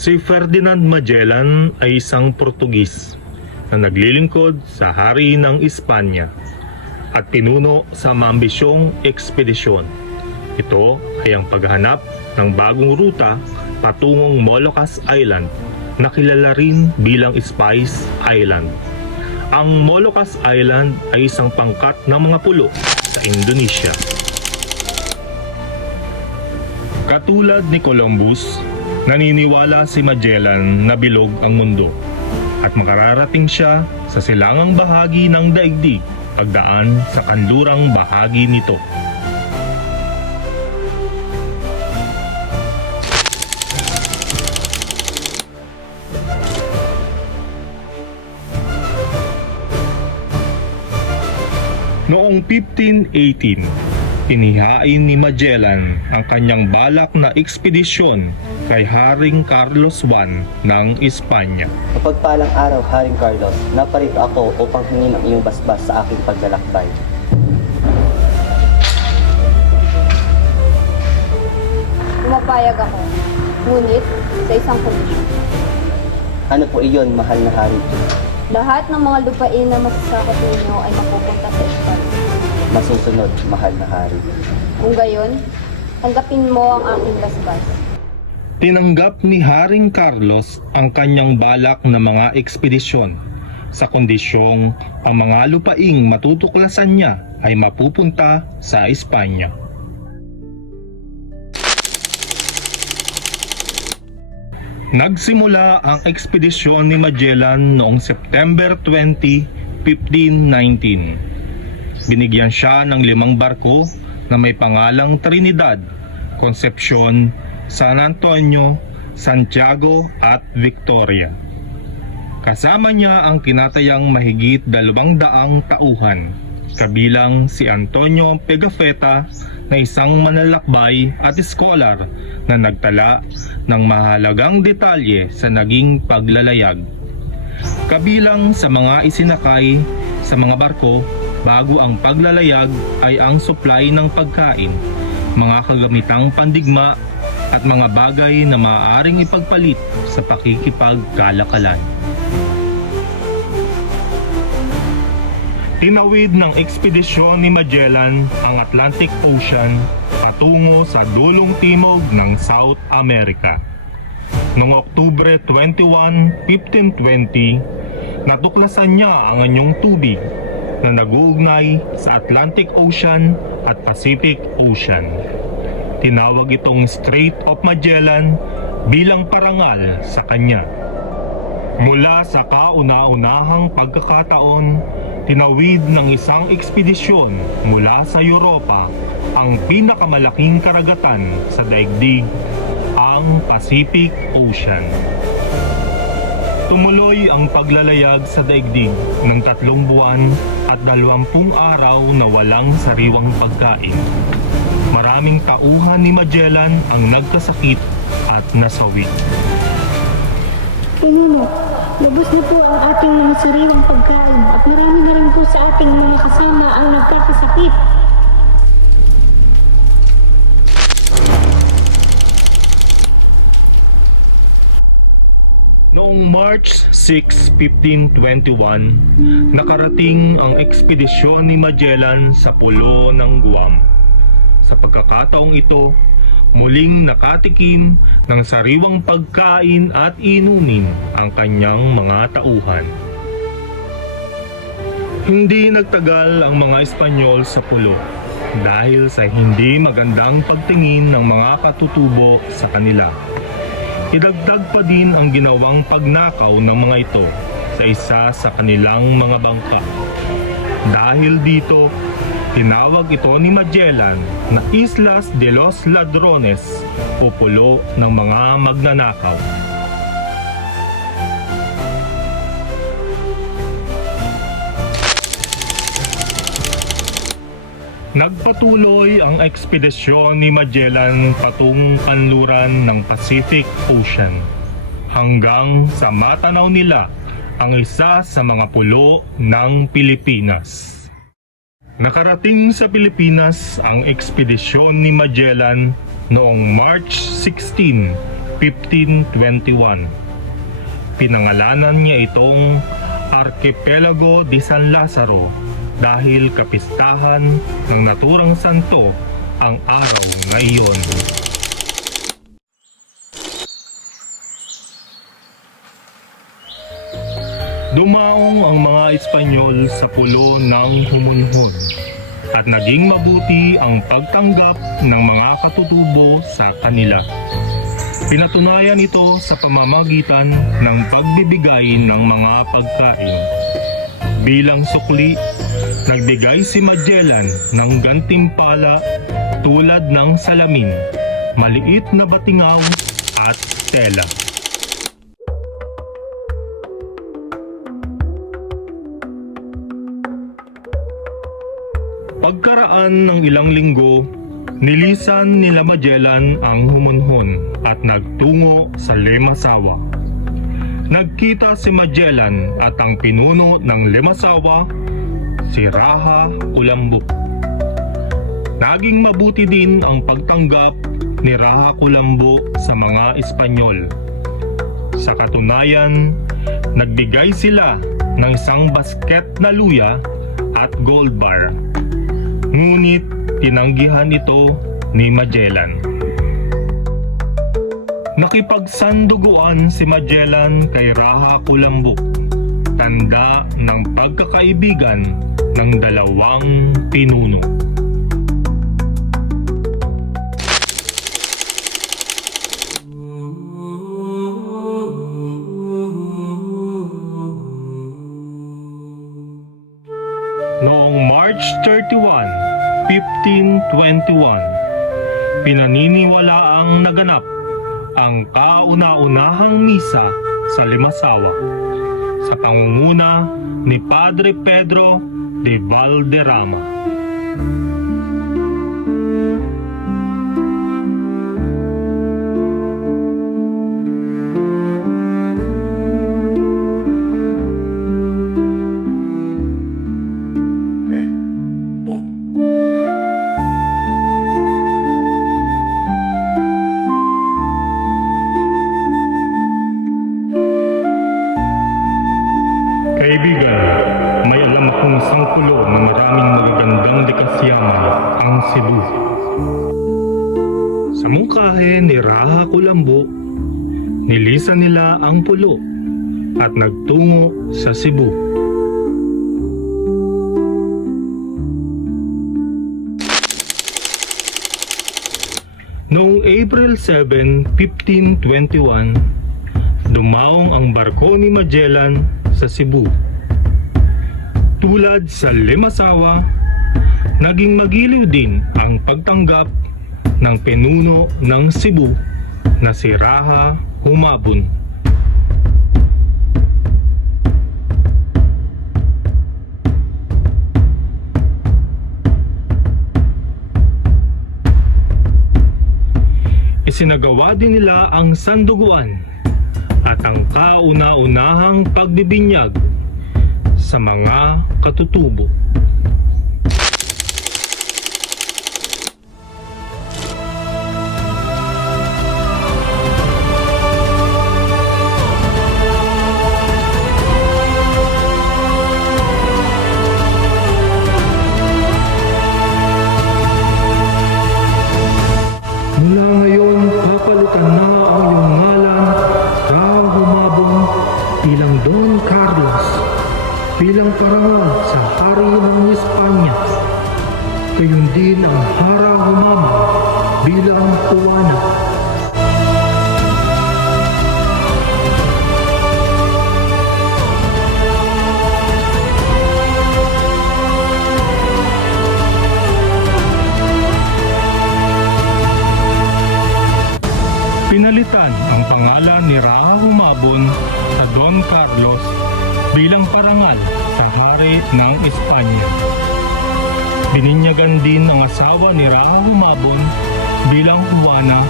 Si Ferdinand Magellan ay isang Portugis na naglilingkod sa hari ng Espanya at pinuno sa maambisyong ekspedisyon. Ito ay ang paghanap ng bagong ruta patungong Moluccas Island na kilala rin bilang Spice Island. Ang Moluccas Island ay isang pangkat ng mga pulo sa Indonesia. Katulad ni Columbus, naniniwala si Magellan na bilog ang mundo at makararating siya sa silangang bahagi ng daigdig pagdaan sa kanlurang bahagi nito. Noong 1518, inihain ni Magellan ang kanyang balak na ekspedisyon kay Haring Carlos I ng Espanya. Mapagpalang araw, Haring Carlos, naparito ako upang hingin ang iyong basbas sa aking paglalakbay. Pumapayag ako, ngunit sa isang kondisyon. Ano po iyon, mahal na hari? Lahat ng mga lupain na masasakot ninyo ay mapupunta sa Espanya. Masusunod, mahal na hari. Kung gayon, tanggapin mo ang aking basbas. Tinanggap ni Haring Carlos ang kanyang balak na mga ekspedisyon sa kondisyong ang mga lupaing matutuklasan niya ay mapupunta sa Espanya. Nagsimula ang ekspedisyon ni Magellan noong September 20, 1519. Binigyan siya ng 5 barko na may pangalang Trinidad, Concepcion, San Antonio, Santiago at Victoria. Kasama niya ang kinatayang mahigit 200 tauhan, kabilang si Antonio Pigafetta na isang manlalakbay at scholar na nagtala ng mahalagang detalye sa naging paglalayag. Kabilang sa mga isinakay sa mga barko bago ang paglalayag ay ang supply ng pagkain, mga kagamitang pandigma at mga bagay na maaaring ipagpalit sa pakikipagkalakalan. Tinawid ng ekspedisyon ni Magellan ang Atlantic Ocean patungo sa dulong timog ng South America. Noong Oktubre 21, 1520, natuklasan niya ang anyong tubig na nag-uugnay sa Atlantic Ocean at Pacific Ocean. Tinawag itong Strait of Magellan bilang parangal sa kanya. Mula sa kauna-unahang pagkakataon, tinawid ng isang ekspedisyon mula sa Europa ang pinakamalaking karagatan sa daigdig, ang Pacific Ocean. Tumuloy ang paglalayag sa daigdig ng 3 buwan at 20 araw na walang sariwang pagkain. Maraming tauhan ni Magellan ang nagkasakit at nasawi. Pinuno, lubos na po ang ating mga sariwang pagkain at marami na rin po sa ating mga kasama ang nagkakasakit. Noong March 6, 1521, nakarating ang ekspedisyon ni Magellan sa pulo ng Guam. Sa pagkakataong ito, muling nakatikim ng sariwang pagkain at inumin ang kanyang mga tauhan. Hindi nagtagal ang mga Espanyol sa pulo dahil sa hindi magandang pagtingin ng mga katutubo sa kanila. Idagdag pa din ang ginawang pagnakaw ng mga ito sa isa sa kanilang mga bangka. Dahil dito, tinawag ito ni Magellan na Islas de los Ladrones o pulo ng mga magnanakaw. Nagpatuloy ang ekspedisyon ni Magellan patungong kanluran ng Pacific Ocean hanggang sa matanaw nila ang isa sa mga pulo ng Pilipinas. Nakarating sa Pilipinas ang ekspedisyon ni Magellan noong March 16, 1521. Pinangalanan niya itong Archipelago de San Lazaro dahil kapistahan ng naturang santo ang araw na iyon. Dumaong ang mga Espanyol sa pulo ng Humunhon at naging mabuti ang pagtanggap ng mga katutubo sa kanila. Pinatunayan ito sa pamamagitan ng pagbibigay ng mga pagkain. Bilang sukli, nagbigay si Magellan ng gantimpala tulad ng salamin, maliit na batingaw at tela. Pagkaraan ng ilang linggo, nilisan nila Magellan ang Humunhon at nagtungo sa Limasawa. Nagkita si Magellan at ang pinuno ng Limasawa, si Raha Kulambuk. Naging mabuti din ang pagtanggap ni Raha Kulambuk sa mga Espanyol. Sa katunayan, nagbigay sila ng isang basket na luya at gold bar. Ngunit tinanggihan ito ni Magellan. Nakipagsanduguan si Magellan kay Raha Kulambuk, tanda ng pagkakaibigan ng dalawang pinuno. Noong March 31, 1521, pinaniniwalaang naganap ang kauna-unahang misa sa Limasawa sa pangunguna ni Padre Pedro de Valderrama. Kaibigan, may alam akong isang pulo na maraming magagandang likasyaman, ang Cebu. Sa mungkahe ni Raha Kulambuk, nilisan nila ang pulo at nagtungo sa Cebu. Noong April 7, 1521, dumaong ang barko ni Magellan sa Cebu. Tulad sa Limasawa, naging magiliw din ang pagtanggap ng pinuno ng Cebu na si Raha Humabon. Isinagawa din nila ang sanduguan at ang kauna-unahang pagbibinyag sa mga katutubo. Mula ngayon, papalitan na ang iyong ngalan, Raha Humabon, bilang Don Carlos, bilang parangal sa hari ng Espanya. Gayon din ang Hara Humabon bilang Juana. Pinalitan ang pangalan ni Raha Humabon sa Don Carlos bilang parangal sa hari ng Espanya. Bininyagan din ang asawa ni Raha Humabon bilang Juana,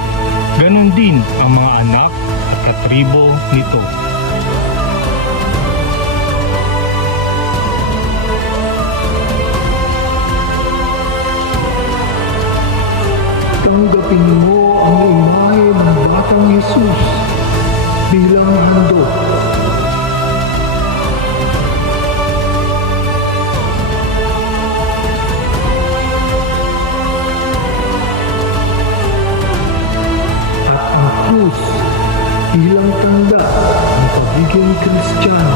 ganon din ang mga anak at katribo nito. Tanggapin mo ang imahe ng batang Batang Jesus bilang handog. At ang krus bilang tanda ng pagiging Kristiyano.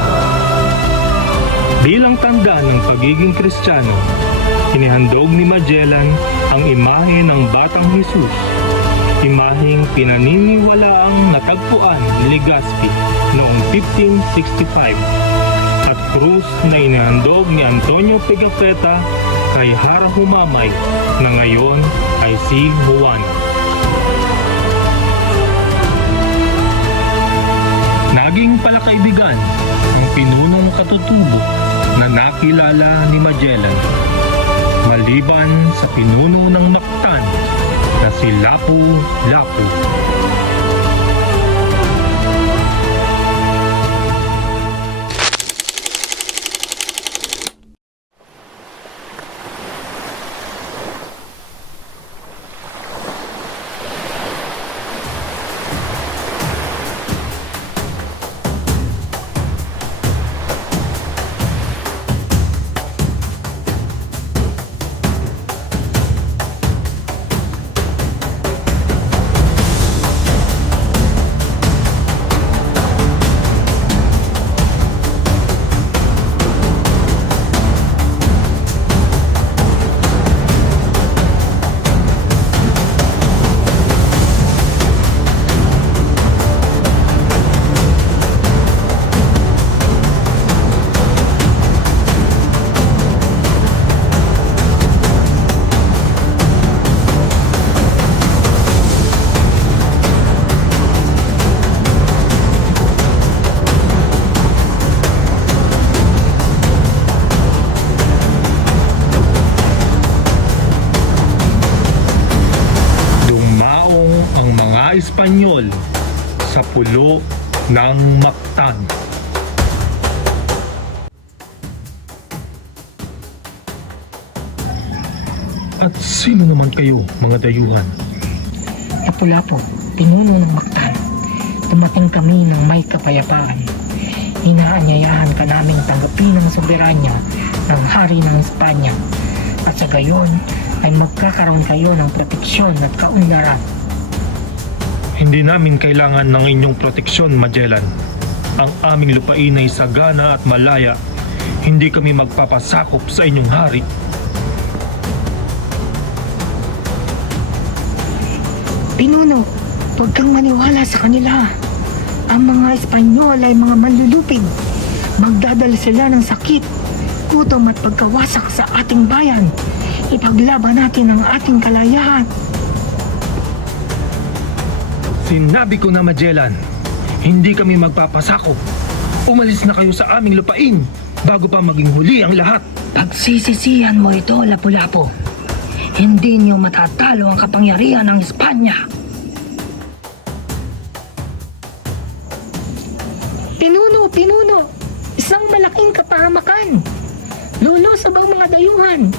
Bilang tanda ng pagiging Kristiyano, inihandog ni Magellan ang imahe ng Batang Jesus, imaheng pinaniniwalaang natagpuan ni Legazpi noong 1565, at krus na inihandog ni Antonio Pigafetta kay Hara Humamay na ngayon ay si Juan. Naging palakaibigan ang pinunong katutubo na nakilala ni Magellan, maliban sa pinuno ng Mactan na si Lapu-Lapu. Espanyol sa pulo ng Mactan. At sino naman kayo, mga dayuhan? Lapu-Lapu, pinuno ng Mactan. Dumating kami ng may kapayapaan. Inaanyayahan ka naming tanggapin ang soberanya ng hari ng Espanya. At sa gayon ay magkakaroon kayo ng proteksyon at kaunlaran. Hindi namin kailangan ng inyong proteksyon, Magellan. Ang aming lupain ay sagana at malaya. Hindi kami magpapasakop sa inyong hari. Pinuno, huwag kang maniwala sa kanila. Ang mga Espanyol ay mga manlulupig. Magdadala sila ng sakit, gutom at pagkawasak sa ating bayan. Ipaglaban natin ang ating kalayaan. Sinabi ko na, Magellan, hindi kami magpapasakop. Umalis na kayo sa aming lupain bago pa maging huli ang lahat. Pagsisisihan mo ito, Lapu-Lapu. Hindi niyo matatalo ang kapangyarihan ng Espanya. Pinuno, isang malaking kapahamakan. Lulusob ang mga dayuhan.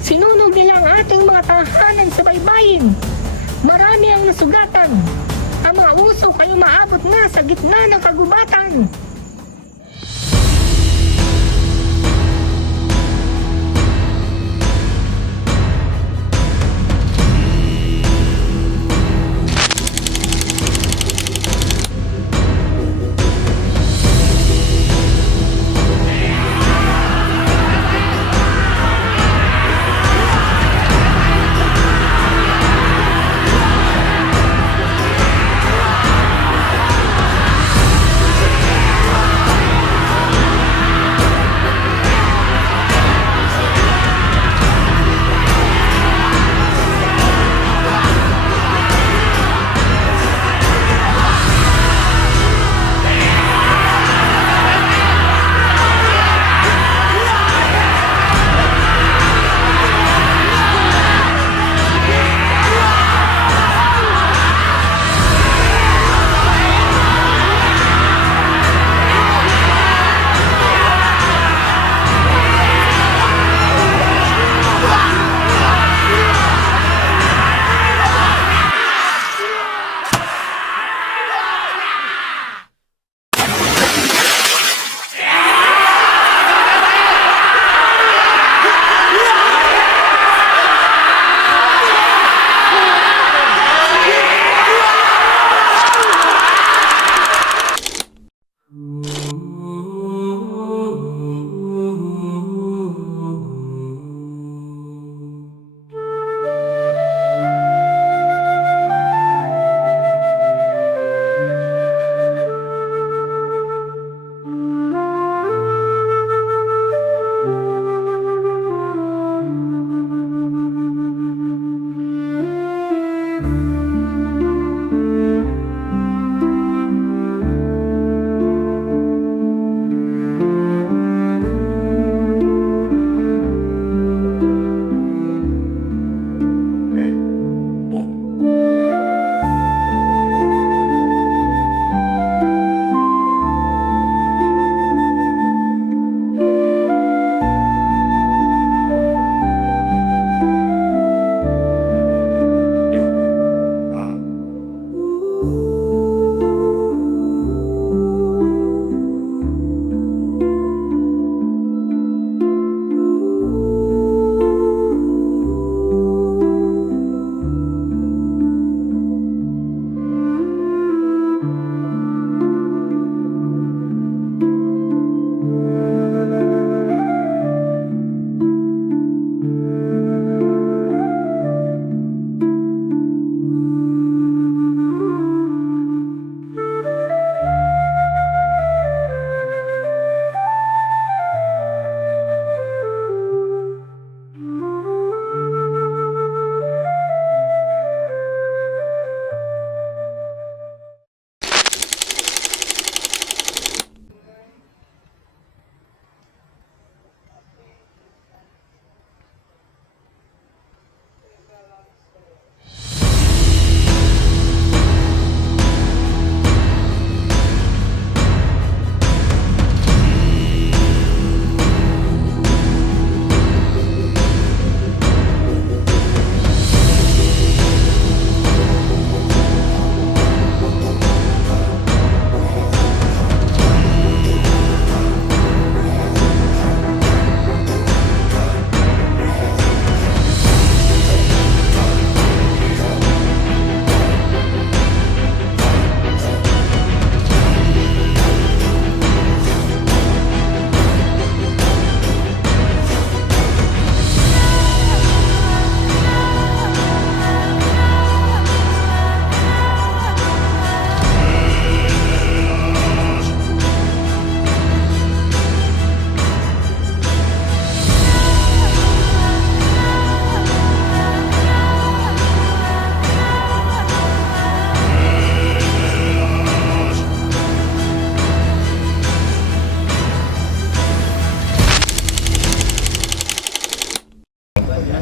Sinunog nila ang ating mga tahanan sa baybayin. Marami ang nasugatan. Ang mga usok ay umaabot na sa gitna ng kagubatan.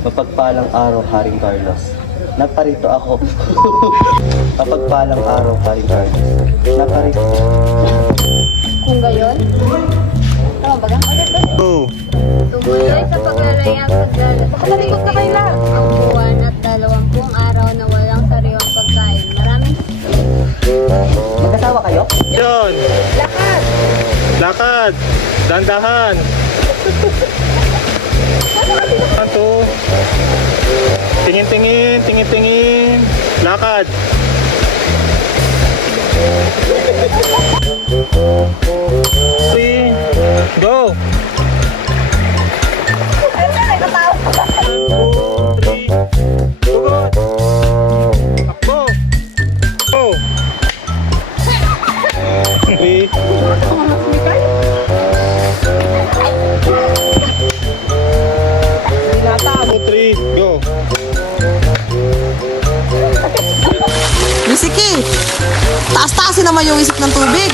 Mapagpalang araw, Haring Carlos. Naparito ako. Mapagpalang araw, Haring Carlos. Naparito. Kung gayon, tama ba gang? Tumuloy sa paglalayag sa dagat. Nakalikot na kayo lang. Ang buwan at 20 araw na walang sariwang pagkain. Maraming Mag-asawa kayo? Yon! lakad. Lakad! Dandahan! Ano? Tingin-tingin, tingin-tingin. Lakad! Three, go! 1, 2, 3, tugod! Takbo! Go! 3, 3, go! Wisiki! Taas-taasin naman yung wisik ng tubig.